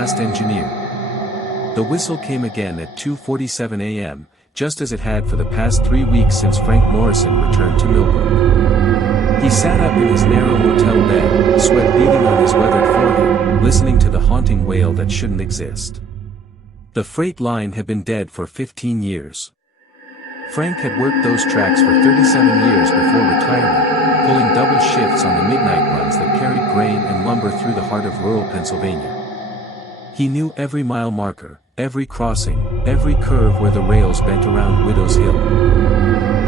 last engineer. The whistle came again at 2:47 a.m., just as it had for the past 3 weeks since Frank Morrison returned to Millbrook. He sat up in his narrow motel bed, sweat beading on his weathered forehead, listening to the haunting wail that shouldn't exist. The freight line had been dead for 15 years. Frank had worked those tracks for 37 years before retirement, pulling double shifts on the midnight runs that carried grain and lumber through the heart of rural Pennsylvania. He knew every mile marker, every crossing, every curve where the rails bent around Widow's Hill.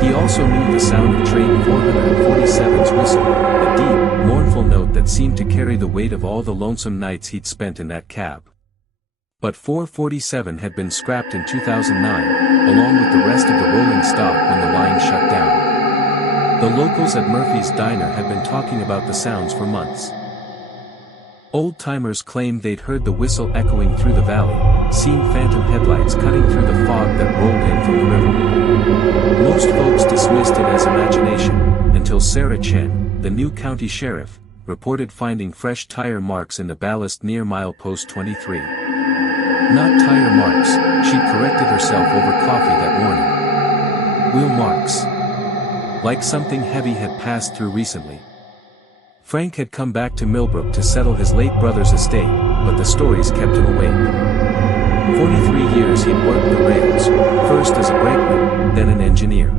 He also knew the sound of train 447's whistle, a deep, mournful note that seemed to carry the weight of all the lonesome nights he'd spent in that cab. But 447 had been scrapped in 2009, along with the rest of the rolling stock when the line shut down. The locals at Murphy's Diner had been talking about the sounds for months. Old-timers claimed they'd heard the whistle echoing through the valley, seen phantom headlights cutting through the fog that rolled in from the river. Most folks dismissed it as imagination, until Sarah Chen, the new county sheriff, reported finding fresh tire marks in the ballast near milepost 23. Not tire marks, she'd corrected herself over coffee that morning. Wheel marks. Like something heavy had passed through recently. Frank had come back to Millbrook to settle his late brother's estate, but the stories kept him awake. 43 years he'd worked the rails, first as a brakeman, then an engineer.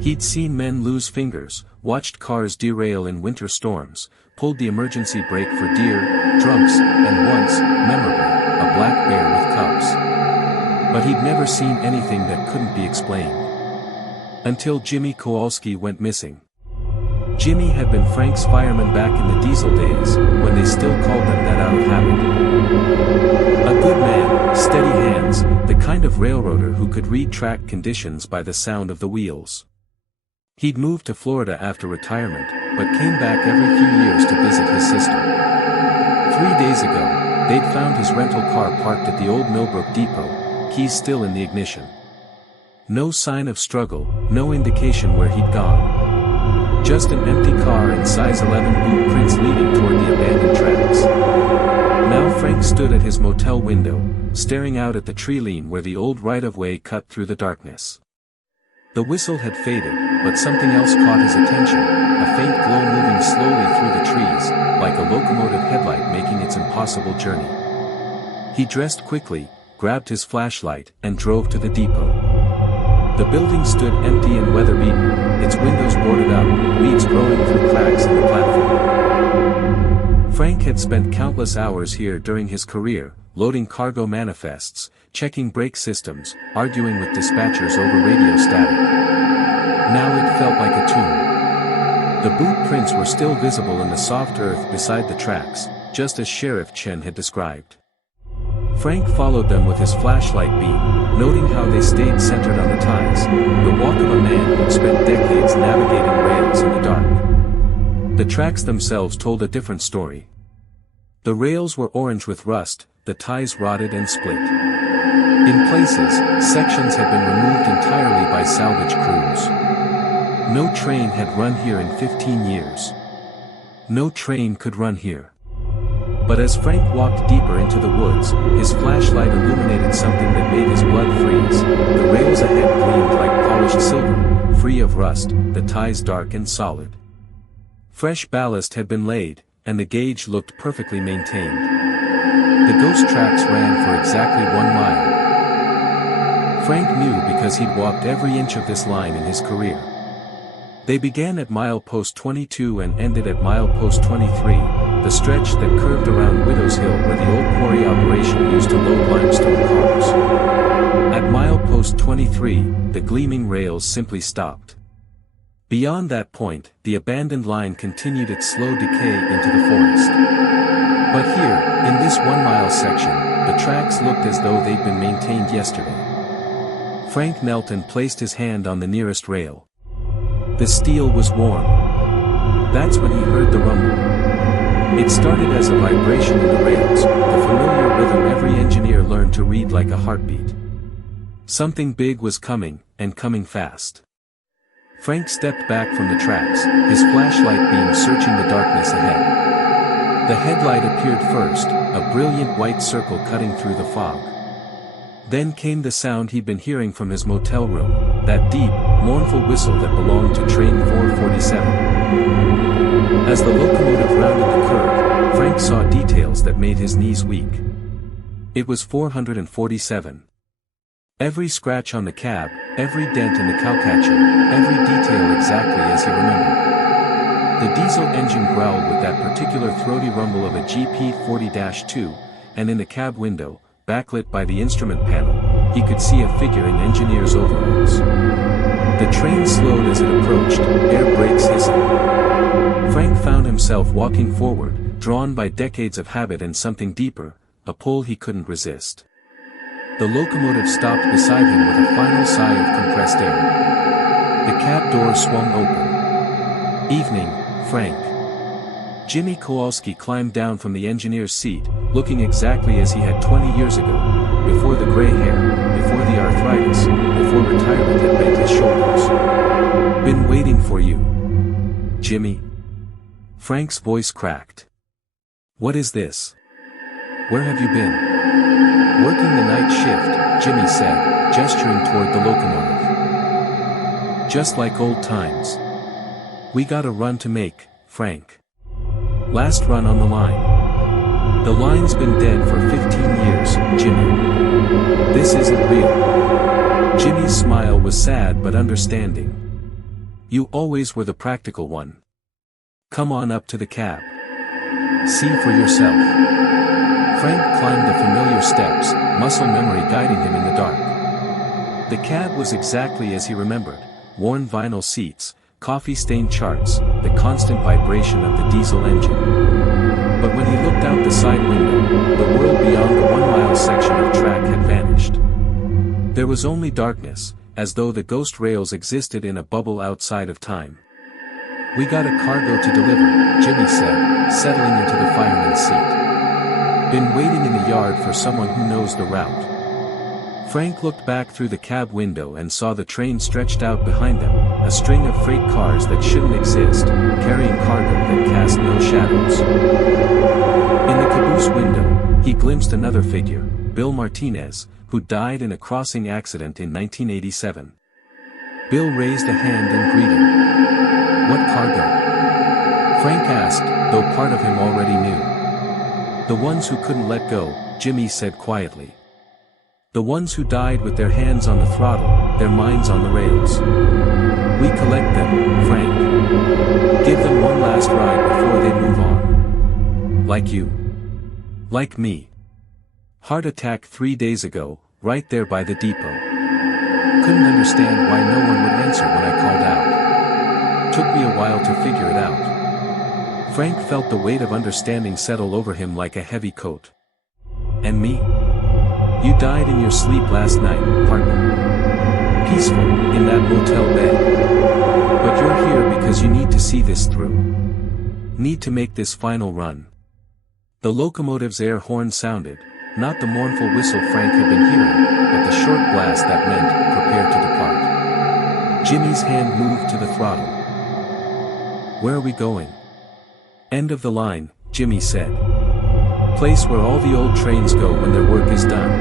He'd seen men lose fingers, watched cars derail in winter storms, pulled the emergency brake for deer, drunks, and once, memorably, a black bear with cubs. But he'd never seen anything that couldn't be explained. Until Jimmy Kowalski went missing. Jimmy had been Frank's fireman back in the diesel days, when they still called them that out of habit. A good man, steady hands, the kind of railroader who could read track conditions by the sound of the wheels. He'd moved to Florida after retirement, but came back every few years to visit his sister. 3 days ago, they'd found his rental car parked at the old Millbrook depot, keys still in the ignition. No sign of struggle, no indication where he'd gone. Just an empty car and size 11 boot prints leading toward the abandoned tracks. Now Frank stood at his motel window, staring out at the tree line where the old right-of-way cut through the darkness. The whistle had faded, but something else caught his attention, a faint glow moving slowly through the trees, like a locomotive headlight making its impossible journey. He dressed quickly, grabbed his flashlight, and drove to the depot. The building stood empty and weather-beaten, its windows boarded up, weeds growing through cracks in the platform. Frank had spent countless hours here during his career, loading cargo manifests, checking brake systems, arguing with dispatchers over radio static. Now it felt like a tomb. The boot prints were still visible in the soft earth beside the tracks, just as Sheriff Chen had described. Frank followed them with his flashlight beam, noting how they stayed centered on the ties, the walk of a man who'd spent decades navigating rails in the dark. The tracks themselves told a different story. The rails were orange with rust, the ties rotted and split. In places, sections had been removed entirely by salvage crews. No train had run here in 15 years. No train could run here. But as Frank walked deeper into the woods, his flashlight illuminated something that made his blood freeze. The rails ahead gleamed like polished silver, free of rust, the ties dark and solid. Fresh ballast had been laid, and the gauge looked perfectly maintained. The ghost tracks ran for exactly 1 mile. Frank knew because he'd walked every inch of this line in his career. They began at milepost 22 and ended at milepost 23, the stretch that curved around Widow's Hill where the old quarry operation used to load limestone cars. At milepost 23, the gleaming rails simply stopped. Beyond that point, the abandoned line continued its slow decay into the forest. But here, in this 1 mile section, the tracks looked as though they'd been maintained yesterday. Frank knelt and placed his hand on the nearest rail. The steel was warm. That's when he heard the rumble. It started as a vibration in the rails, the familiar rhythm every engineer learned to read like a heartbeat. Something big was coming, and coming fast. Frank stepped back from the tracks, his flashlight beam searching the darkness ahead. The headlight appeared first, a brilliant white circle cutting through the fog. Then came the sound he'd been hearing from his motel room, that deep, mournful whistle that belonged to train 447. As the locomotive rounded the curve, Frank saw details that made his knees weak. It was 447. Every scratch on the cab, every dent in the cowcatcher, every detail exactly as he remembered. The diesel engine growled with that particular throaty rumble of a GP40-2, and in the cab window, backlit by the instrument panel, he could see a figure in engineer's overalls. The train slowed as it approached, air brakes hissing. Frank found himself walking forward, drawn by decades of habit and something deeper, a pull he couldn't resist. The locomotive stopped beside him with a final sigh of compressed air. The cab door swung open. "Evening, Frank." Jimmy Kowalski climbed down from the engineer's seat, looking exactly as he had 20 years ago, before the gray hair, before the arthritis, before retirement had bent his shoulders. "Been waiting for you, Jimmy." Frank's voice cracked. "What is this? Where have you been?" "Working the night shift," Jimmy said, gesturing toward the locomotive. "Just like old times. We got a run to make, Frank. Last run on the line. The line's been dead for 15 years, Jimmy. This isn't real." Jimmy's smile was sad but understanding. "You always were the practical one. Come on up to the cab. See for yourself." Frank climbed the familiar steps, muscle memory guiding him in the dark. The cab was exactly as he remembered, worn vinyl seats, coffee-stained charts, the constant vibration of the diesel engine. But when he looked out the side window, the world beyond the 1-mile section of track had vanished. There was only darkness, as though the ghost rails existed in a bubble outside of time. "We got a cargo to deliver," Jimmy said, settling into the fireman's seat. "Been waiting in the yard for someone who knows the route." Frank looked back through the cab window and saw the train stretched out behind them, a string of freight cars that shouldn't exist, carrying cargo that cast no shadows. In the caboose window, he glimpsed another figure, Bill Martinez, who died in a crossing accident in 1987. Bill raised a hand in greeting. "What cargo?" Frank asked, though part of him already knew. "The ones who couldn't let go," Jimmy said quietly. "The ones who died with their hands on the throttle, their minds on the rails. We collect them, Frank. Give them one last ride before they move on. Like you. Like me. Heart attack 3 days ago, right there by the depot. Couldn't understand why no one would answer when I called out. Took me a while to figure it out." Frank felt the weight of understanding settle over him like a heavy coat. "And me? You died in your sleep last night, partner. Peaceful, in that motel bed. But you're here because you need to see this through. Need to make this final run." The locomotive's air horn sounded, not the mournful whistle Frank had been hearing, but the short blast that meant, prepare to depart. Jimmy's hand moved to the throttle. "Where are we going?" "End of the line," Jimmy said. "Place where all the old trains go when their work is done."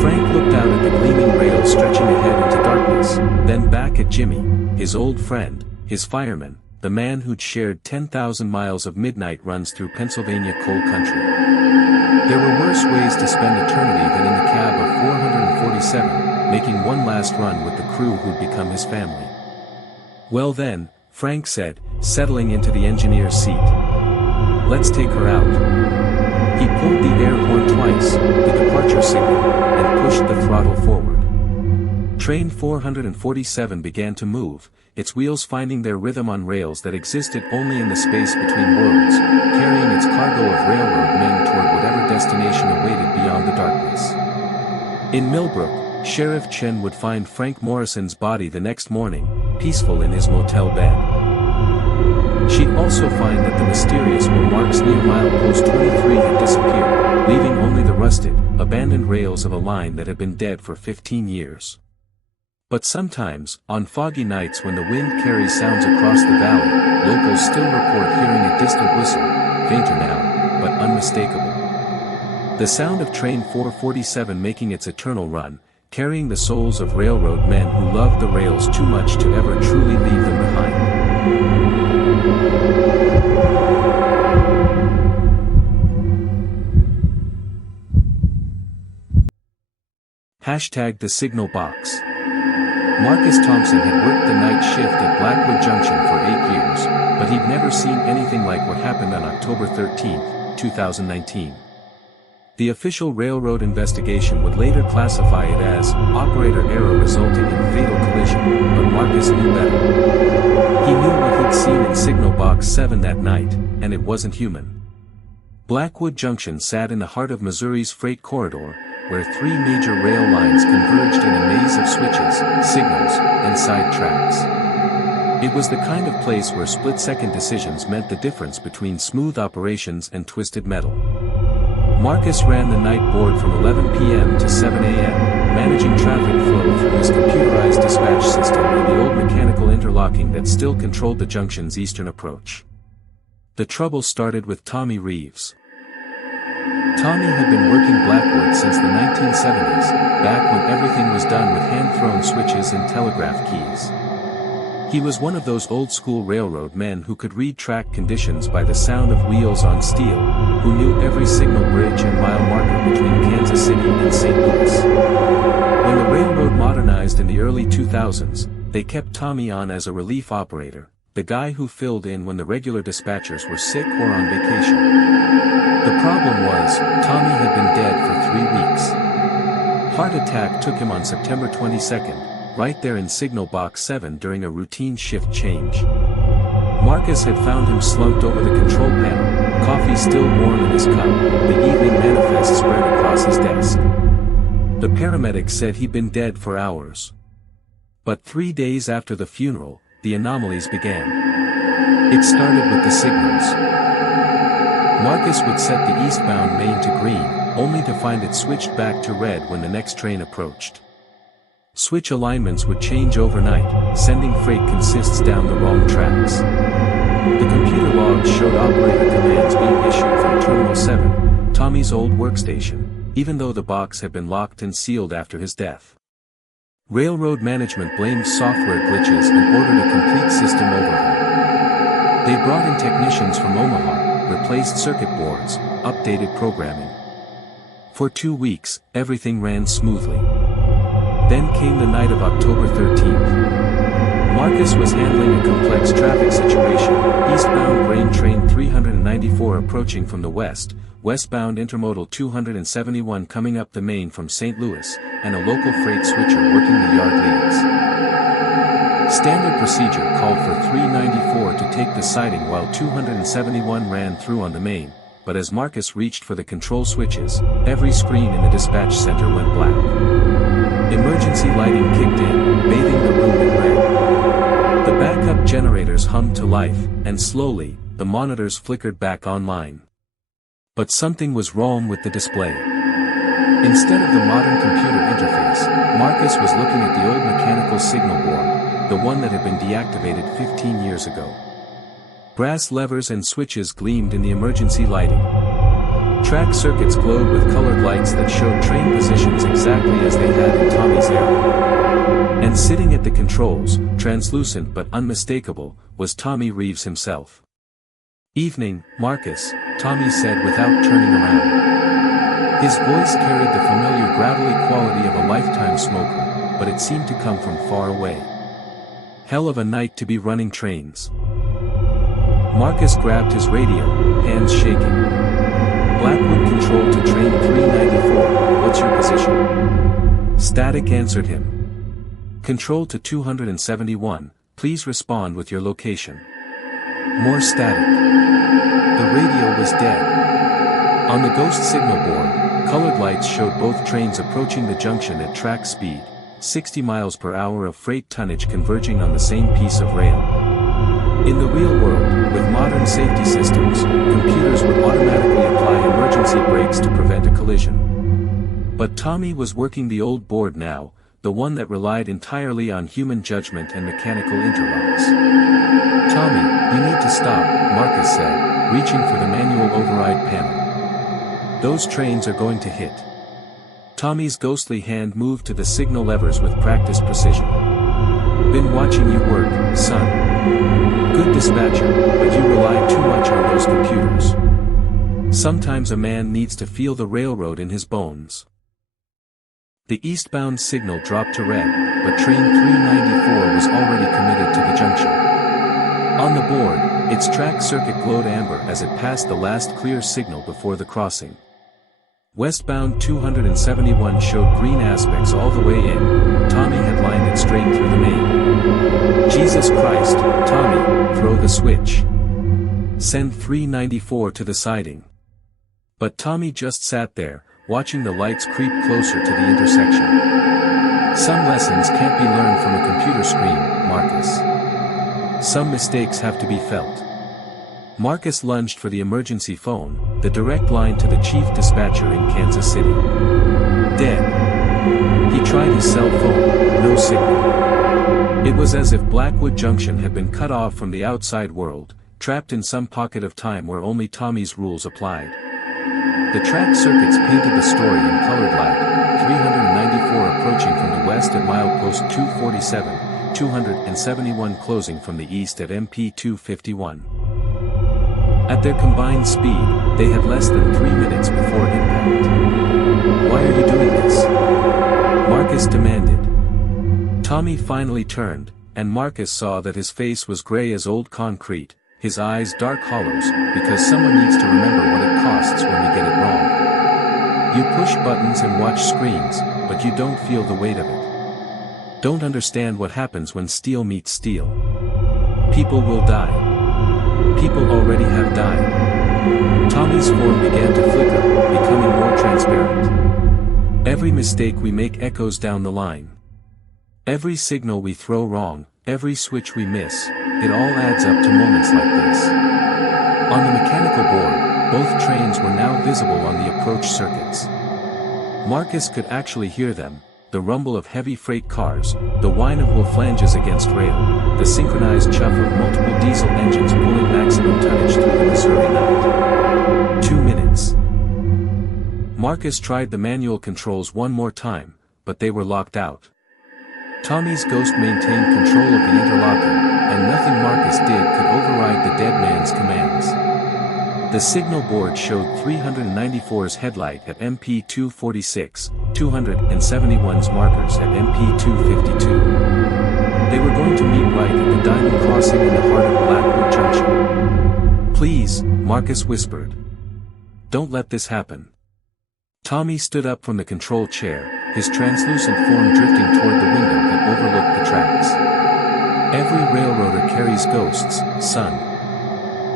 Frank looked out at the gleaming rails stretching ahead into darkness, then back at Jimmy, his old friend, his fireman, the man who'd shared 10,000 miles of midnight runs through Pennsylvania coal country. There were worse ways to spend eternity than in the cab of 447, making one last run with the crew who'd become his family. "Well then," Frank said, settling into the engineer's seat. "Let's take her out." He pulled the air horn twice, the departure signal, and pushed the throttle forward. Train 447 began to move, its wheels finding their rhythm on rails that existed only in the space between worlds, carrying its cargo of railroad men toward whatever destination awaited beyond the darkness. In Millbrook, Sheriff Chen would find Frank Morrison's body the next morning, peaceful in his motel bed. She'd also find that the mysterious marks near milepost 23 had disappeared, leaving only the rusted, abandoned rails of a line that had been dead for 15 years. But sometimes, on foggy nights when the wind carries sounds across the valley, locals still report hearing a distant whistle, fainter now, but unmistakable. The sound of train 447 making its eternal run, carrying the souls of railroad men who loved the rails too much to ever truly leave them behind. #The Signal Box. Marcus Thompson had worked the night shift at Blackwood Junction for 8 years, but he'd never seen anything like what happened on October 13, 2019. The official railroad investigation would later classify it as operator error resulting in fatal collision, but Marcus knew better. He knew what he'd seen in Signal Box 7 that night, and it wasn't human. Blackwood Junction sat in the heart of Missouri's freight corridor, where 3 major rail lines converged in a maze of switches, signals, and side tracks. It was the kind of place where split-second decisions meant the difference between smooth operations and twisted metal. Marcus ran the night board from 11 p.m. to 7 a.m., managing traffic flow through his computerized dispatch system and the old mechanical interlocking that still controlled the junction's eastern approach. The trouble started with Tommy Reeves. Tommy had been working Blackwood since the 1970s, back when everything was done with hand-thrown switches and telegraph keys. He was one of those old-school railroad men who could read track conditions by the sound of wheels on steel, who knew every signal bridge and mile marker between Kansas City and St. Louis. When the railroad modernized in the early 2000s, they kept Tommy on as a relief operator, the guy who filled in when the regular dispatchers were sick or on vacation. The problem was, Tommy had been dead for 3 weeks. Heart attack took him on September 22nd, right there in Signal Box 7 during a routine shift change. Marcus had found him slumped over the control panel, coffee still warm in his cup, the evening manifest spread across his desk. The paramedics said he'd been dead for hours. But 3 days after the funeral, the anomalies began. It started with the signals. Marcus would set the eastbound main to green, only to find it switched back to red when the next train approached. Switch alignments would change overnight, sending freight consists down the wrong tracks. The computer logs showed operator commands being issued from Terminal 7, Tommy's old workstation, even though the box had been locked and sealed after his death. Railroad management blamed software glitches and ordered a complete system overhaul. They brought in technicians from Omaha, replaced circuit boards, updated programming. For 2 weeks, everything ran smoothly. Then came the night of October 13th. Marcus was handling a complex traffic situation, eastbound grain train 394 approaching from the west, westbound intermodal 271 coming up the main from St. Louis, and a local freight switcher working the yard leads. Standard procedure called for 394 to take the siding while 271 ran through on the main, but as Marcus reached for the control switches, every screen in the dispatch center went black. Emergency lighting kicked in, bathing the room in red. The backup generators hummed to life, and slowly, the monitors flickered back online. But something was wrong with the display. Instead of the modern computer interface, Marcus was looking at the old mechanical signal board, the one that had been deactivated 15 years ago. Brass levers and switches gleamed in the emergency lighting. Track circuits glowed with colored lights that showed train positions exactly as they had in Tommy's era. And sitting at the controls, translucent but unmistakable, was Tommy Reeves himself. "Evening, Marcus," Tommy said without turning around. His voice carried the familiar gravelly quality of a lifetime smoker, but it seemed to come from far away. Hell of a night to be running trains. Marcus grabbed his radio, hands shaking. "Blackwood control to train 394, what's your position?" Static answered him. "Control to 271, please respond with your location." More static. The radio was dead. On the ghost signal board, colored lights showed both trains approaching the junction at track speed, 60 miles per hour of freight tonnage converging on the same piece of rail. In the real world, with modern safety systems, computers would automatically apply emergency brakes to prevent a collision. But Tommy was working the old board now, the one that relied entirely on human judgment and mechanical interlocks. "Tommy, you need to stop," Marcus said, reaching for the manual override panel. Those trains are going to hit. Tommy's ghostly hand moved to the signal levers with practiced precision. Been watching you work, son. Good dispatcher, but you rely too much on those computers. Sometimes a man needs to feel the railroad in his bones. The eastbound signal dropped to red, but train 394 was already committed to the junction. On the board, its track circuit glowed amber as it passed the last clear signal before the crossing. Westbound 271 showed green aspects all the way in. Tommy had lined it straight through the main. Jesus Christ, Tommy, throw the switch. Send 394 to the siding. But Tommy just sat there, watching the lights creep closer to the intersection. Some lessons can't be learned from a computer screen, Marcus. Some mistakes have to be felt. Marcus lunged for the emergency phone, the direct line to the chief dispatcher in Kansas City. Dead. He tried his cell phone, no signal. It was as if Blackwood Junction had been cut off from the outside world, trapped in some pocket of time where only Tommy's rules applied. The track circuits painted the story in colored light, 394 approaching from the west at milepost 247, 271 closing from the east at MP 251. At their combined speed, they had less than 3 minutes before impact. Why are you doing this? Marcus demanded. Tommy finally turned, and Marcus saw that his face was gray as old concrete, his eyes dark hollows, because someone needs to remember what it costs when we get it wrong. You push buttons and watch screens, but you don't feel the weight of it. Don't understand what happens when steel meets steel. People will die. People already have died. Tommy's form began to flicker, becoming more transparent. Every mistake we make echoes down the line. Every signal we throw wrong, every switch we miss, it all adds up to moments like this. On the mechanical board, both trains were now visible on the approach circuits. Marcus could actually hear them, the rumble of heavy freight cars, the whine of wolf flanges against rail, the synchronized chuff of multiple diesel engines pulling maximum tonnage through the Missouri night. 2 minutes. Marcus tried the manual controls one more time, but they were locked out. Tommy's ghost maintained control of the interlocking, and nothing Marcus did could override the dead man's commands. The signal board showed 394's headlight at MP 246, 271's markers at MP 252. They were going to meet right at the diamond crossing in the heart of Blackwood Junction. Please, Marcus whispered. Don't let this happen. Tommy stood up from the control chair, his translucent form drifting toward the window that overlooked the tracks. Every railroader carries ghosts, son.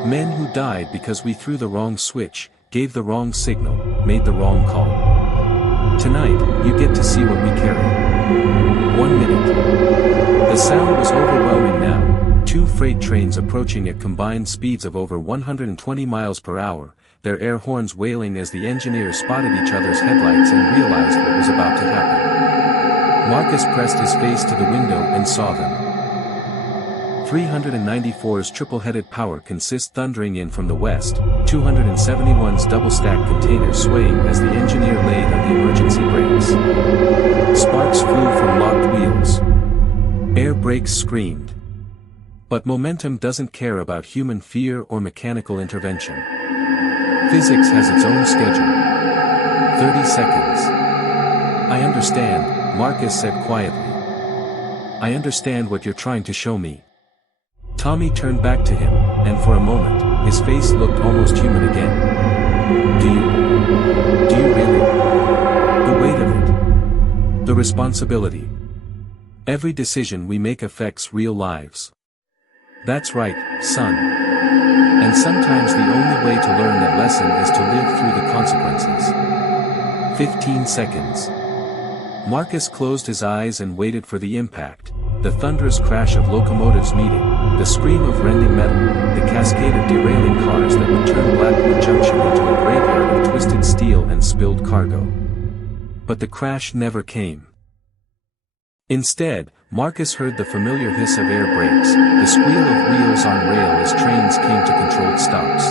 Men who died because we threw the wrong switch, gave the wrong signal, made the wrong call. Tonight, you get to see what we carry. 1 minute. The sound was overwhelming now, 2 freight trains approaching at combined speeds of over 120 miles per hour, their air horns wailing as the engineers spotted each other's headlights and realized what was about to happen. Marcus pressed his face to the window and saw them. 394's triple-headed power consist thundering in from the west, 271's double-stacked container swaying as the engineer laid on the emergency brakes. Sparks flew from locked wheels. Air brakes screamed. But momentum doesn't care about human fear or mechanical intervention. Physics has its own schedule. 30 seconds. I understand, Marcus said quietly. I understand what you're trying to show me. Tommy turned back to him, and for a moment, his face looked almost human again. Do you really? The weight of it. The responsibility. Every decision we make affects real lives. That's right, son. And sometimes the only way to learn that lesson is to live through the consequences. 15 seconds. Marcus closed his eyes and waited for the impact, the thunderous crash of locomotives meeting, the scream of rending metal, the cascade of derailing cars that would turn Blackwood Junction into a graveyard of twisted steel and spilled cargo. But the crash never came. Instead, Marcus heard the familiar hiss of air brakes, the squeal of wheels on rail as trains came to controlled stops.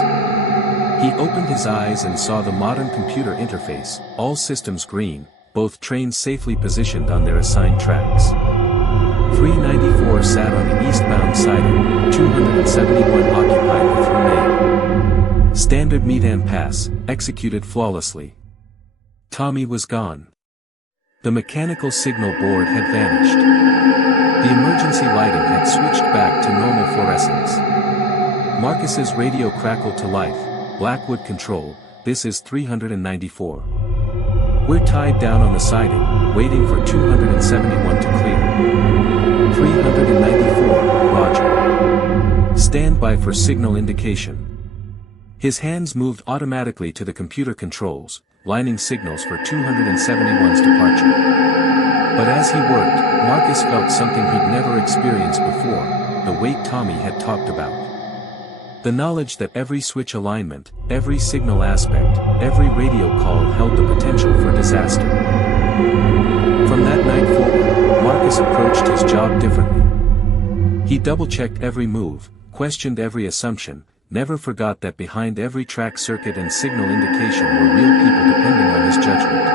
He opened his eyes and saw the modern computer interface, all systems green, both trains safely positioned on their assigned tracks. 394 sat on the eastbound siding, 271 occupied with remain. Standard meet and pass, executed flawlessly. Tommy was gone. The mechanical signal board had vanished. The emergency lighting had switched back to normal fluorescence. Marcus's radio crackled to life. Blackwood Control, this is 394. We're tied down on the siding, waiting for 271 to clear. 394, roger. Stand by for signal indication. His hands moved automatically to the computer controls, lining signals for 271's departure. But as he worked, Marcus felt something he'd never experienced before, the weight Tommy had talked about. The knowledge that every switch alignment, every signal aspect, every radio call held the potential for disaster. From that night forward, Marcus approached his job differently. He double-checked every move, questioned every assumption, never forgot that behind every track circuit and signal indication were real people depending on his judgment.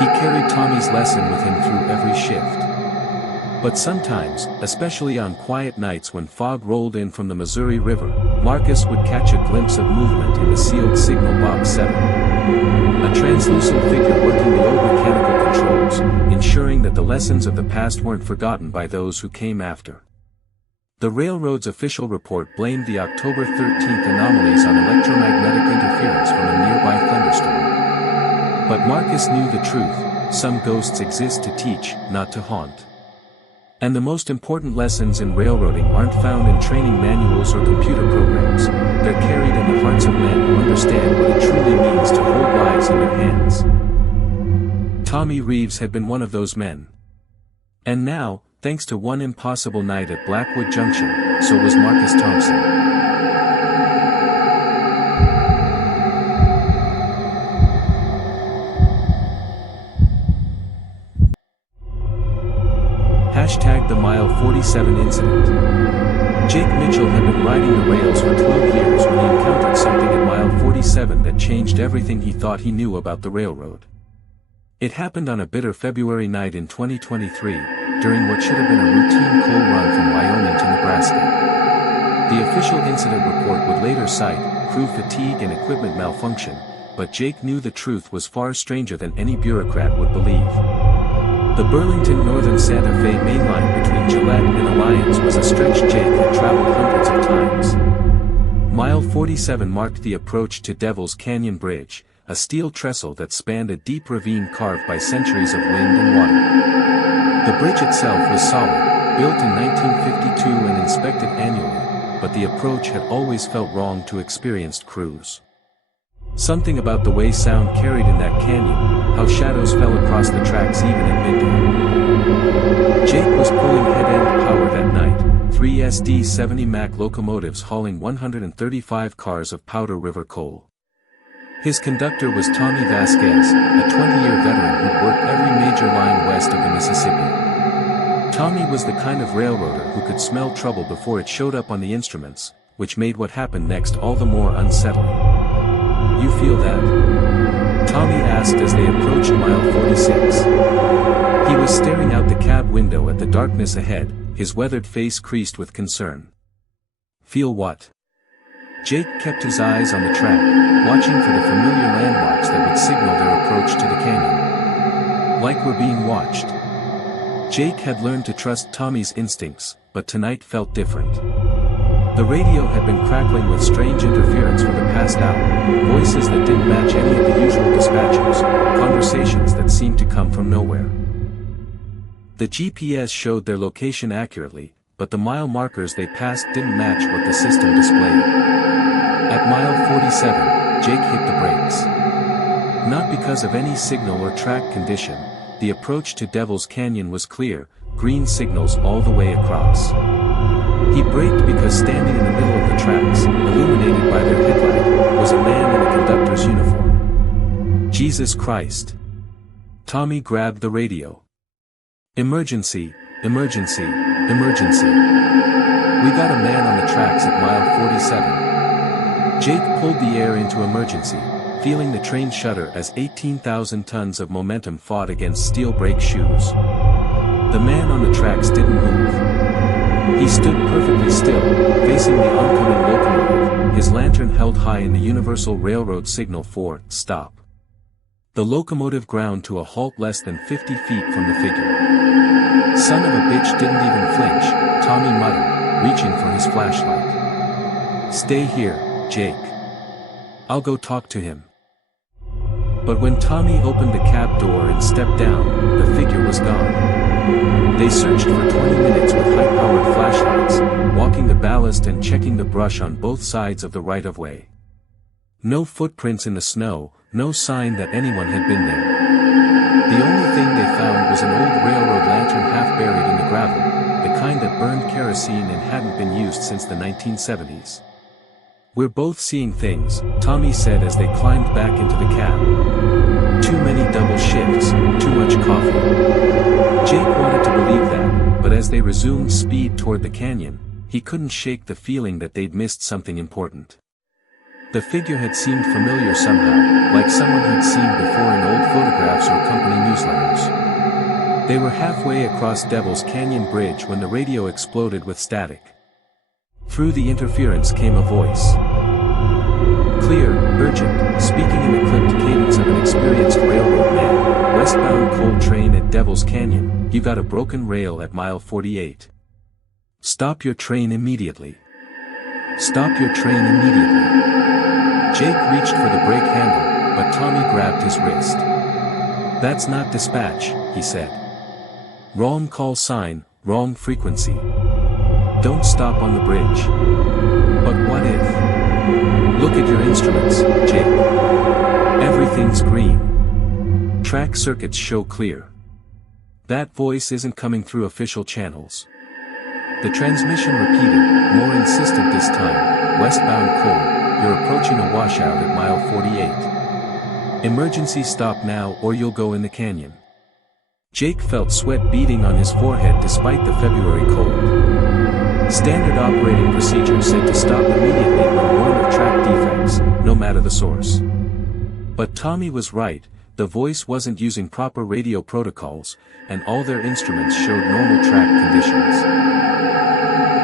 He carried Tommy's lesson with him through every shift. But sometimes, especially on quiet nights when fog rolled in from the Missouri River, Marcus would catch a glimpse of movement in the sealed signal box 7. A translucent figure working the old mechanical controls, ensuring that the lessons of the past weren't forgotten by those who came after. The railroad's official report blamed the October 13th anomalies on electromagnetic interference from a nearby thunderstorm. But Marcus knew the truth: some ghosts exist to teach, not to haunt. And the most important lessons in railroading aren't found in training manuals or computer programs, they're carried in the hearts of men who understand what it truly means to hold lives in their hands. Tommy Reeves had been one of those men. And now, thanks to one impossible night at Blackwood Junction, so was Marcus Thompson. Hashtag the Mile 47 incident. Jake Mitchell had been riding the rails for 12 years when he encountered something at Mile 47 that changed everything he thought he knew about the railroad. It happened on a bitter February night in 2023, during what should have been a routine coal run from Wyoming to Nebraska. The official incident report would later cite crew fatigue and equipment malfunction, but Jake knew the truth was far stranger than any bureaucrat would believe. The Burlington Northern Santa Fe main line between Gillette and Alliance was a stretch Jake had traveled hundreds of times. Mile 47 marked the approach to Devil's Canyon Bridge, a steel trestle that spanned a deep ravine carved by centuries of wind and water. The bridge itself was solid, built in 1952 and inspected annually, but the approach had always felt wrong to experienced crews. Something about the way sound carried in that canyon, how shadows fell across the tracks even at midday. Jake was pulling head-end power that night, 3 SD-70 Mack locomotives hauling 135 cars of Powder River coal. His conductor was Tommy Vasquez, a 20-year veteran who'd worked every major line west of the Mississippi. Tommy was the kind of railroader who could smell trouble before it showed up on the instruments, which made what happened next all the more unsettling. "You feel that?" Tommy asked as they approached Mile 46. He was staring out the cab window at the darkness ahead, his weathered face creased with concern. "Feel what?" Jake kept his eyes on the track, watching for the familiar landmarks that would signal their approach to the canyon. "Like we're being watched." Jake had learned to trust Tommy's instincts, but tonight felt different. The radio had been crackling with strange interference for the past hour, voices that didn't match any of the usual dispatchers, conversations that seemed to come from nowhere. The GPS showed their location accurately, but the mile markers they passed didn't match what the system displayed. At Mile 47, Jake hit the brakes. Not because of any signal or track condition, the approach to Devil's Canyon was clear, green signals all the way across. He braked because standing in the middle of the tracks, illuminated by their headlight, was a man in a conductor's uniform. Jesus Christ! Tommy grabbed the radio. "Emergency, emergency, emergency. We got a man on the tracks at Mile 47. Jake pulled the air into emergency, feeling the train shudder as 18,000 tons of momentum fought against steel brake shoes. The man on the tracks didn't move. He stood perfectly still, facing the oncoming locomotive, his lantern held high in the Universal Railroad signal for stop. The locomotive ground to a halt less than 50 feet from the figure. "Son of a bitch didn't even flinch," Tommy muttered, reaching for his flashlight. "Stay here, Jake. I'll go talk to him." But when Tommy opened the cab door and stepped down, the figure was gone. They searched for 20 minutes with high-powered flashlights, walking the ballast and checking the brush on both sides of the right-of-way. No footprints in the snow, no sign that anyone had been there. The only thing they found was an old railroad lantern half buried in the gravel, the kind that burned kerosene and hadn't been used since the 1970s. "We're both seeing things," Tommy said as they climbed back into the cab. "Too many double shifts, too much coffee." Jake wanted to believe that, but as they resumed speed toward the canyon, he couldn't shake the feeling that they'd missed something important. The figure had seemed familiar somehow, like someone he'd seen before in old photographs or company newsletters. They were halfway across Devil's Canyon Bridge when the radio exploded with static. Through the interference came a voice. Clear, urgent, speaking in the clipped cadence of an experienced railroad man. "Westbound coal train at Devil's Canyon, you got a broken rail at mile 48. Stop your train immediately. Stop your train immediately." Jake reached for the brake handle, but Tommy grabbed his wrist. "That's not dispatch," he said. "Wrong call sign, wrong frequency. Don't stop on the bridge." "But what if?" "Look at your instruments, Jake. Everything's green. Track circuits show clear." That voice isn't coming through official channels. The transmission repeated, more insistent this time. "Westbound coal, you're approaching a washout at mile 48. Emergency stop now or you'll go in the canyon." Jake felt sweat beading on his forehead despite the February cold. Standard operating procedure said to stop immediately when warned of track defects, no matter the source. But Tommy was right, the voice wasn't using proper radio protocols, and all their instruments showed normal track conditions.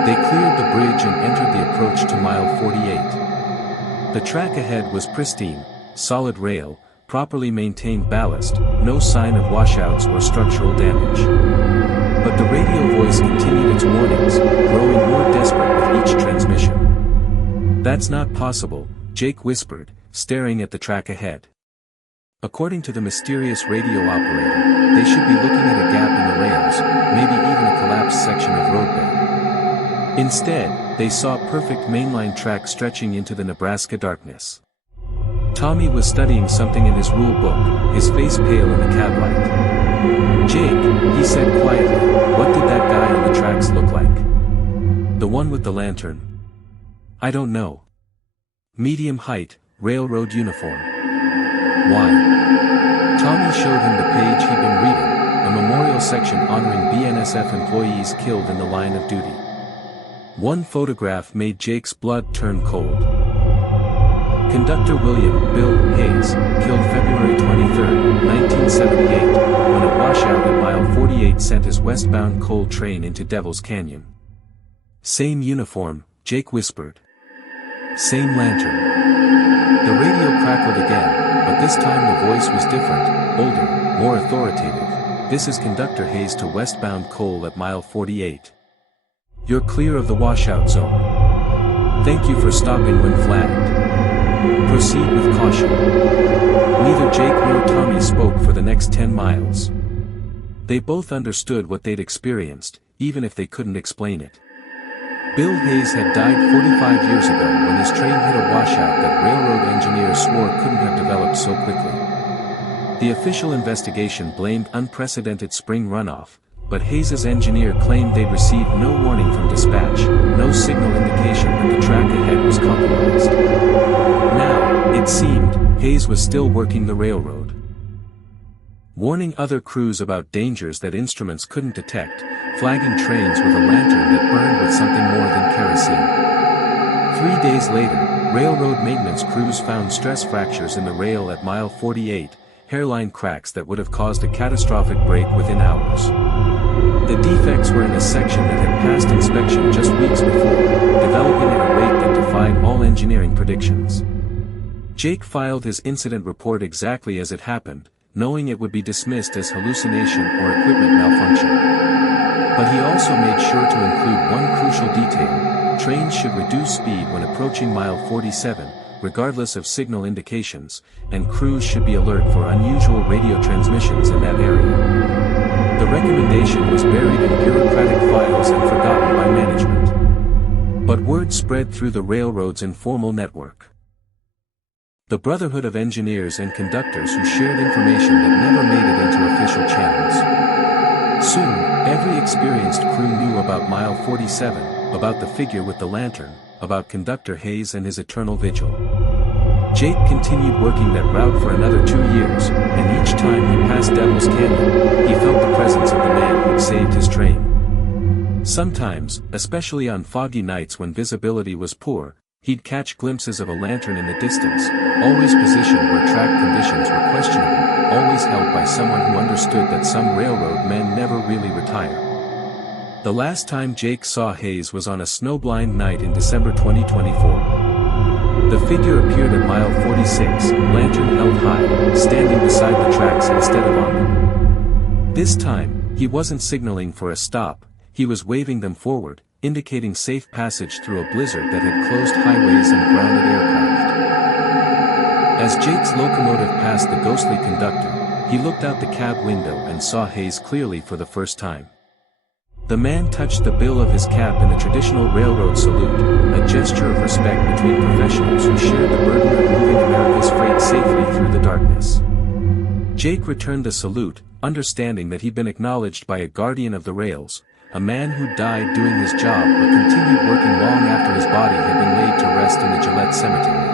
They cleared the bridge and entered the approach to mile 48. The track ahead was pristine, solid rail, properly maintained ballast, no sign of washouts or structural damage. But the radio voice continued its warnings, growing more desperate with each transmission. "That's not possible," Jake whispered, staring at the track ahead. According to the mysterious radio operator, they should be looking at a gap in the rails, maybe even a collapsed section of roadbed. Instead, they saw perfect mainline track stretching into the Nebraska darkness. Tommy was studying something in his rule book, his face pale in the cab light. "Jake," he said quietly, "what did that guy on the tracks look like?" "The one with the lantern?" "I don't know. Medium height, railroad uniform." "Why?" Tommy showed him the page he'd been reading, a memorial section honoring BNSF employees killed in the line of duty. One photograph made Jake's blood turn cold. Conductor William "Bill" Hayes, killed February 23, 1978, when a washout at mile 48 sent his westbound coal train into Devil's Canyon. "Same uniform," Jake whispered. "Same lantern." The radio crackled again, but this time the voice was different, older, more authoritative. "This is Conductor Hayes to westbound coal at mile 48. You're clear of the washout zone. Thank you for stopping when flagged. Proceed with caution." Neither Jake nor Tommy spoke for the next 10 miles. They both understood what they'd experienced, even if they couldn't explain it. Bill Hayes had died 45 years ago when his train hit a washout that railroad engineers swore couldn't have developed so quickly. The official investigation blamed unprecedented spring runoff, but Hayes's engineer claimed they'd received no warning from dispatch, no signal indication that the track ahead was compromised. Now, it seemed, Hayes was still working the railroad, warning other crews about dangers that instruments couldn't detect, flagging trains with a lantern that burned with something more than kerosene. 3 days later, railroad maintenance crews found stress fractures in the rail at mile 48, hairline cracks that would have caused a catastrophic break within hours. The defects were in a section that had passed inspection just weeks before, developing at a rate that defied all engineering predictions. Jake filed his incident report exactly as it happened, knowing it would be dismissed as hallucination or equipment malfunction. But he also made sure to include one crucial detail: trains should reduce speed when approaching mile 47, regardless of signal indications, and crews should be alert for unusual radio transmissions in that area. The recommendation was buried in bureaucratic files and forgotten by management. But word spread through the railroad's informal network. The brotherhood of engineers and conductors who shared information that never made it into official channels. Soon, every experienced crew knew about mile 47, about the figure with the lantern, about Conductor Hayes and his eternal vigil. Jake continued working that route for another 2 years, and each time he passed Devil's Canyon, he felt the presence of the man who'd saved his train. Sometimes, especially on foggy nights when visibility was poor, he'd catch glimpses of a lantern in the distance, always positioned where track conditions were questionable, always held by someone who understood that some railroad men never really retire. The last time Jake saw Hayes was on a snowblind night in December 2024. The figure appeared at mile 46, lantern held high, standing beside the tracks instead of on them. This time, he wasn't signaling for a stop, he was waving them forward, indicating safe passage through a blizzard that had closed highways and grounded aircraft. As Jake's locomotive passed the ghostly conductor, he looked out the cab window and saw Hayes clearly for the first time. The man touched the bill of his cap in the traditional railroad salute, a gesture of respect between professionals who shared the burden of moving America's freight safely through the darkness. Jake returned the salute, understanding that he'd been acknowledged by a guardian of the rails, a man who died doing his job but continued working long after his body had been laid to rest in the Gillette Cemetery.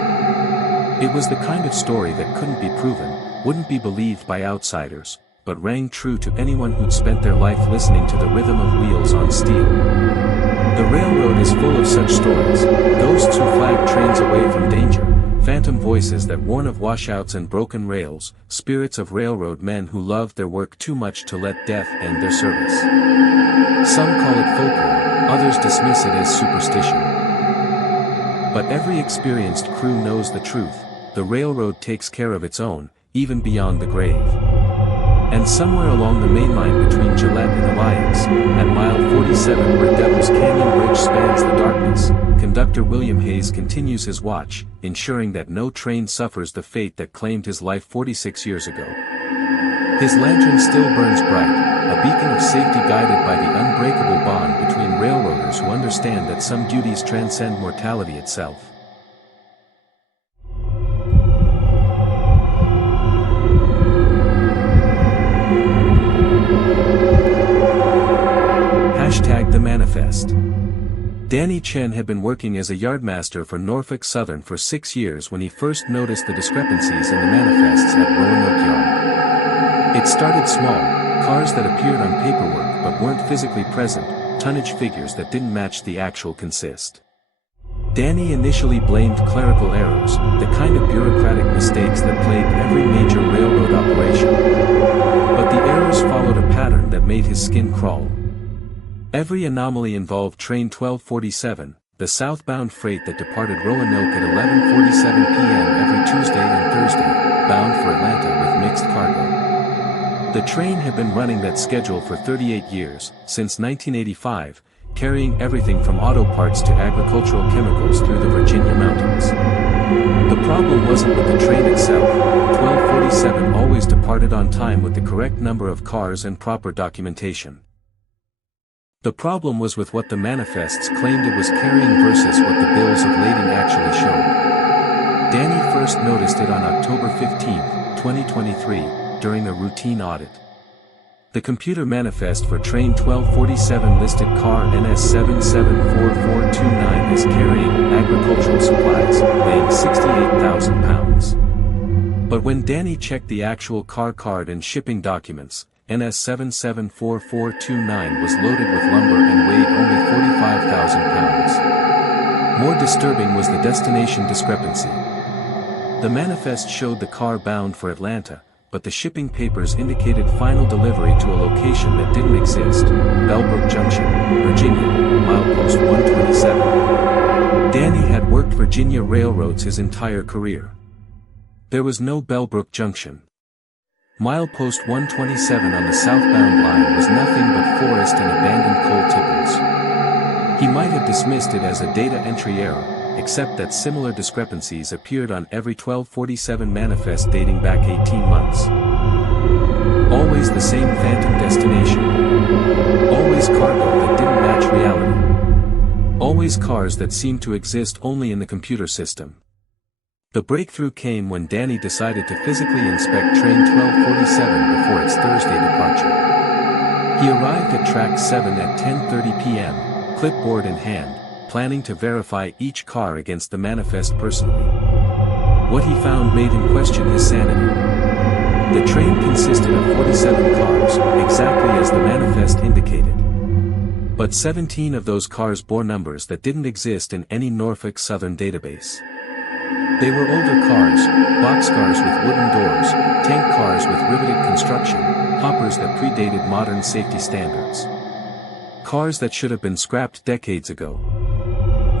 It was the kind of story that couldn't be proven, wouldn't be believed by outsiders, but rang true to anyone who'd spent their life listening to the rhythm of wheels on steel. The railroad is full of such stories, ghosts who flag trains away from danger, phantom voices that warn of washouts and broken rails, spirits of railroad men who loved their work too much to let death end their service. Some call it folklore, others dismiss it as superstition. But every experienced crew knows the truth: the railroad takes care of its own, even beyond the grave. And somewhere along the main line between Gillette and Alliance, at mile 47 where Devil's Canyon Bridge spans the darkness, Conductor William Hayes continues his watch, ensuring that no train suffers the fate that claimed his life 46 years ago. His lantern still burns bright, a beacon of safety guided by the unbreakable bond between railroaders who understand that some duties transcend mortality itself. #The Manifest. Danny Chen had been working as a yardmaster for Norfolk Southern for 6 years when he first noticed the discrepancies in the manifests at Roanoke Yard. It started small, cars that appeared on paperwork but weren't physically present, tonnage figures that didn't match the actual consist. Danny initially blamed clerical errors, the kind of bureaucratic mistakes that plagued every major railroad operation. But the errors followed a pattern that made his skin crawl. Every anomaly involved Train 1247, the southbound freight that departed Roanoke at 11:47 p.m. every Tuesday and Thursday, bound for Atlanta with mixed cargo. The train had been running that schedule for 38 years, since 1985, carrying everything from auto parts to agricultural chemicals through the Virginia mountains. The problem wasn't with the train itself. 1247 always departed on time with the correct number of cars and proper documentation. The problem was with what the manifests claimed it was carrying versus what the bills of lading actually showed. Danny first noticed it on October 15, 2023, during a routine audit. The computer manifest for Train 1247 listed car NS774429 as carrying agricultural supplies, weighing 68,000 pounds. But when Danny checked the actual car card and shipping documents, NS774429 was loaded with lumber and weighed only 45,000 pounds. More disturbing was the destination discrepancy. The manifest showed the car bound for Atlanta, but the shipping papers indicated final delivery to a location that didn't exist, Bellbrook Junction, Virginia, milepost 127. Danny had worked Virginia railroads his entire career. There was no Bellbrook Junction. Milepost 127 on the southbound line was nothing but forest and abandoned coal tippers. He might have dismissed it as a data entry error, except that similar discrepancies appeared on every 1247 manifest dating back 18 months. Always the same phantom destination. Always cargo that didn't match reality. Always cars that seemed to exist only in the computer system. The breakthrough came when Danny decided to physically inspect train 1247 before its Thursday departure. He arrived at track 7 at 10:30 p.m., clipboard in hand, planning to verify each car against the manifest personally. What he found made him question his sanity. The train consisted of 47 cars, exactly as the manifest indicated. But 17 of those cars bore numbers that didn't exist in any Norfolk Southern database. They were older cars, boxcars with wooden doors, tank cars with riveted construction, hoppers that predated modern safety standards. Cars that should have been scrapped decades ago.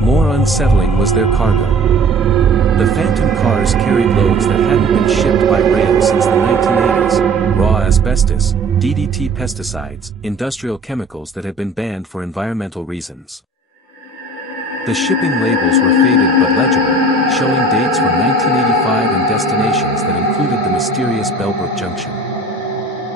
More unsettling was their cargo. The phantom cars carried loads that hadn't been shipped by rail since the 1980s, raw asbestos, DDT pesticides, industrial chemicals that had been banned for environmental reasons. The shipping labels were faded but legible, showing dates from 1985 and destinations that included the mysterious Bellbrook Junction.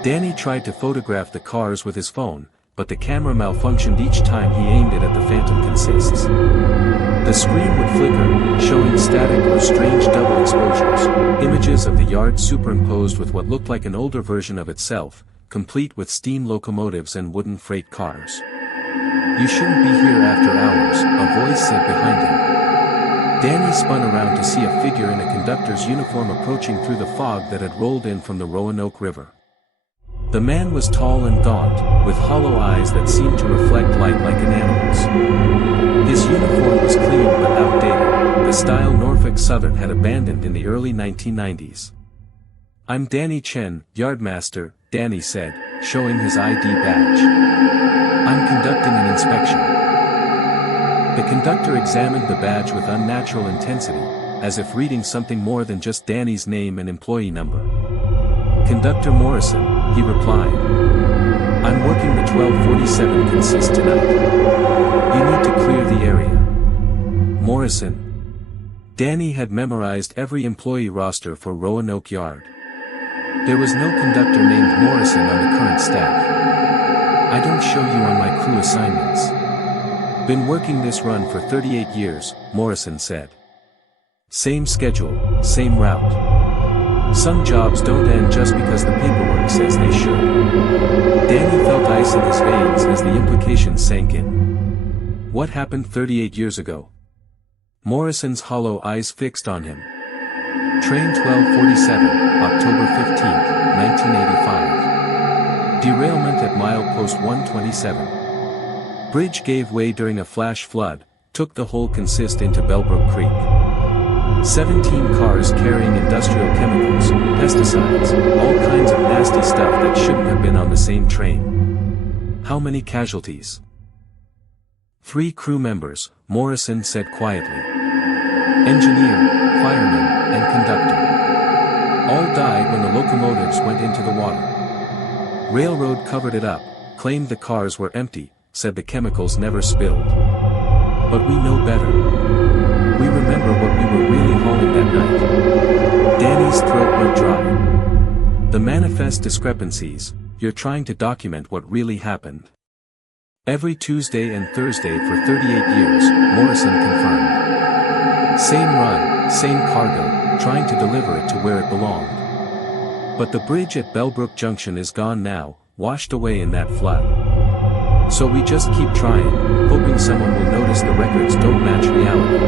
Danny tried to photograph the cars with his phone, but the camera malfunctioned each time he aimed it at the phantom consists. The screen would flicker, showing static or strange double exposures, images of the yard superimposed with what looked like an older version of itself, complete with steam locomotives and wooden freight cars. "You shouldn't be here after hours," a voice said behind him. Danny spun around to see a figure in a conductor's uniform approaching through the fog that had rolled in from the Roanoke River. The man was tall and gaunt, with hollow eyes that seemed to reflect light like an animal's. His uniform was clean but outdated, the style Norfolk Southern had abandoned in the early 1990s. "I'm Danny Chen, Yardmaster," Danny said, showing his ID badge. "I'm conducting an inspection." The conductor examined the badge with unnatural intensity, as if reading something more than just Danny's name and employee number. "Conductor Morrison," he replied. "I'm working the 1247 consist tonight. You need to clear the area." Morrison. Danny had memorized every employee roster for Roanoke Yard. There was no conductor named Morrison on the current staff. "I don't show you on my crew assignments." "Been working this run for 38 years, Morrison said. "Same schedule, same route. Some jobs don't end just because the paperwork says they should." Danny felt ice in his veins as the implications sank in. What happened 38 years ago? Morrison's hollow eyes fixed on him. Train 1247, October 15, 1985. Derailment at milepost 127. Bridge gave way during a flash flood, took the whole consist into Bellbrook Creek. 17 cars carrying industrial chemicals, pesticides, all kinds of nasty stuff that shouldn't have been on the same train. How many casualties? 3 crew members, Morrison said quietly. Engineer, fireman, and conductor. All died when the locomotives went into the water. Railroad covered it up, claimed the cars were empty, said the chemicals never spilled. But we know better. We remember what we were really hauling that night. Danny's throat went dry. The manifest discrepancies, you're trying to document what really happened. Every Tuesday and Thursday for 38 years, Morrison confirmed. Same run, same cargo, trying to deliver it to where it belonged. But the bridge at Bellbrook Junction is gone now, washed away in that flood. So we just keep trying, hoping someone will notice the records don't match reality.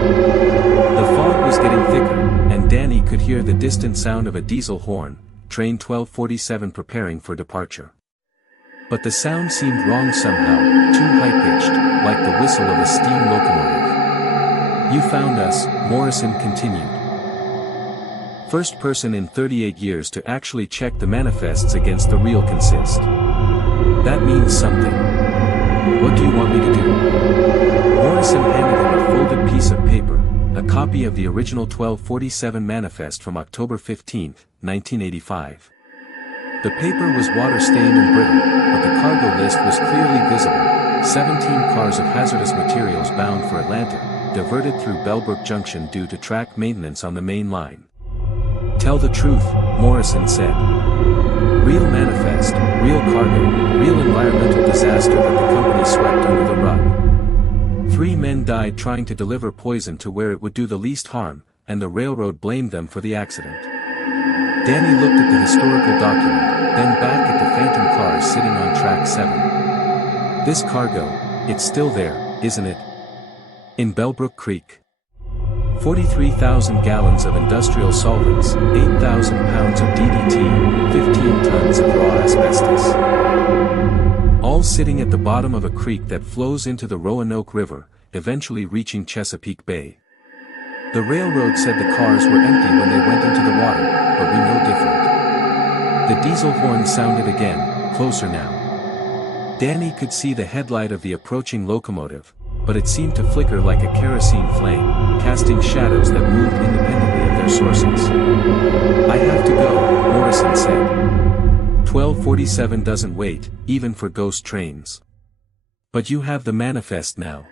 The fog was getting thicker, and Danny could hear the distant sound of a diesel horn, train 1247 preparing for departure. But the sound seemed wrong somehow, too high-pitched, like the whistle of a steam locomotive. You found us, Morrison continued. First person in 38 years to actually check the manifests against the real consist. That means something. What do you want me to do? Morrison handed him a folded piece of paper, a copy of the original 1247 manifest from October 15, 1985. The paper was water-stained and brittle, but the cargo list was clearly visible. 17 cars of hazardous materials bound for Atlanta, diverted through Bellbrook Junction due to track maintenance on the main line. Tell the truth, Morrison said. Real manifest, real cargo, real environmental disaster that the company swept under the rug. 3 men died trying to deliver poison to where it would do the least harm, and the railroad blamed them for the accident. Danny looked at the historical document, then back at the phantom cars sitting on track 7. This cargo, it's still there, isn't it? In Bellbrook Creek. 43,000 gallons of industrial solvents, 8,000 pounds of DDT, 15 tons of raw asbestos. All sitting at the bottom of a creek that flows into the Roanoke River, eventually reaching Chesapeake Bay. The railroad said the cars were empty when they went into the water, but we know different. The diesel horn sounded again, closer now. Danny could see the headlight of the approaching locomotive, but it seemed to flicker like a kerosene flame, casting shadows that moved independently of their sources. I have to go, Morrison said. 1247 doesn't wait, even for ghost trains. But you have the manifest now.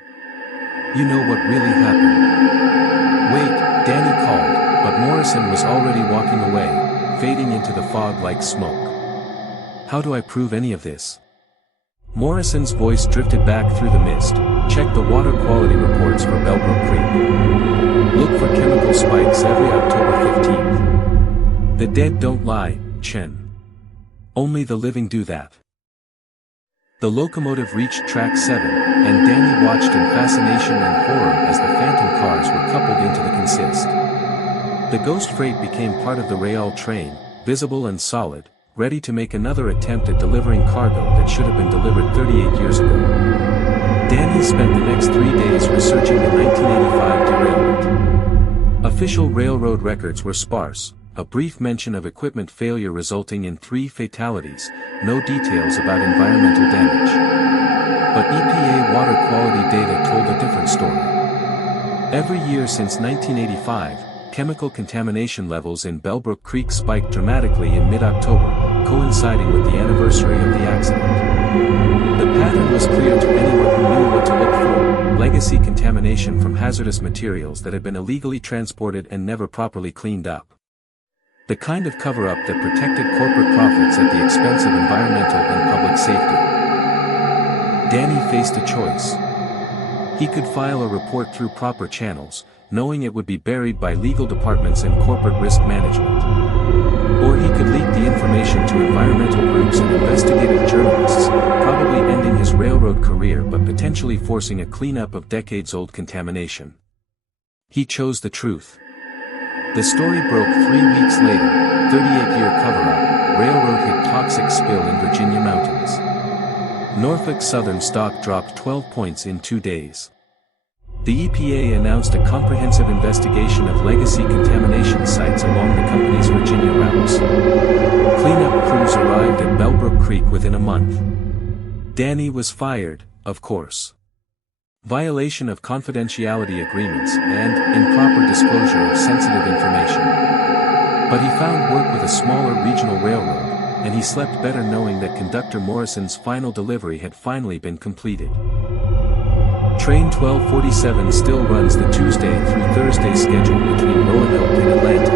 You know what really happened. Wait, Danny called, but Morrison was already walking away, fading into the fog like smoke. How do I prove any of this? Morrison's voice drifted back through the mist. Check the water quality reports for Bellbrook Creek. Look for chemical spikes every October 15th. The dead don't lie, Chen. Only the living do that. The locomotive reached track 7, and Danny watched in fascination and horror as the phantom cars were coupled into the consist. The ghost freight became part of the rail train, visible and solid, ready to make another attempt at delivering cargo that should have been delivered 38 years ago. Danny spent the next 3 days researching the 1985 derailment. Official railroad records were sparse, a brief mention of equipment failure resulting in 3 fatalities, no details about environmental damage. But EPA water quality data told a different story. Every year since 1985, chemical contamination levels in Bellbrook Creek spiked dramatically in mid-October, coinciding with the anniversary of the accident. The pattern was clear to anyone who knew what to look for: legacy contamination from hazardous materials that had been illegally transported and never properly cleaned up. The kind of cover-up that protected corporate profits at the expense of environmental and public safety. Danny faced a choice. He could file a report through proper channels, knowing it would be buried by legal departments and corporate risk management. Or he could leak the information to environmental groups and investigative journalists, probably ending his railroad career but potentially forcing a cleanup of decades-old contamination. He chose the truth. The story broke 3 weeks later. 38-year cover-up, railroad hit toxic spill in Virginia mountains. Norfolk Southern stock dropped 12 points in 2 days. The EPA announced a comprehensive investigation of legacy contamination sites along the company's Virginia routes. Cleanup crews arrived at Bellbrook Creek within a month. Danny was fired, of course. Violation of confidentiality agreements and improper disclosure of sensitive information. But he found work with a smaller regional railroad, and he slept better knowing that Conductor Morrison's final delivery had finally been completed. Train 1247 still runs the Tuesday through Thursday schedule between Roanoke and Atlanta.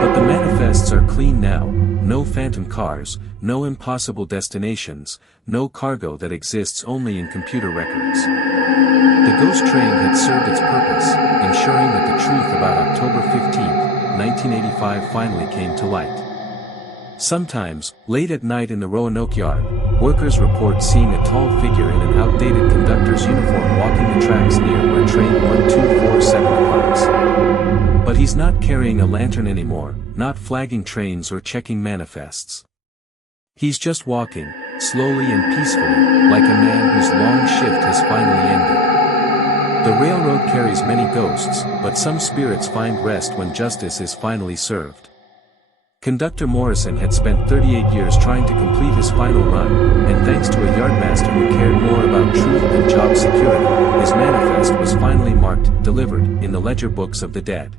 But the manifests are clean now: no phantom cars, no impossible destinations, no cargo that exists only in computer records. The ghost train had served its purpose, ensuring that the truth about October 15, 1985 finally came to light. Sometimes, late at night in the Roanoke yard, workers report seeing a tall figure in an outdated conductor's uniform walking the tracks near where train 1247 departs. But he's not carrying a lantern anymore, not flagging trains or checking manifests. He's just walking, slowly and peacefully, like a man whose long shift has finally ended. The railroad carries many ghosts, but some spirits find rest when justice is finally served. Conductor Morrison had spent 38 years trying to complete his final run, and thanks to a yardmaster who cared more about truth than job security, his manifest was finally marked, delivered, in the ledger books of the dead.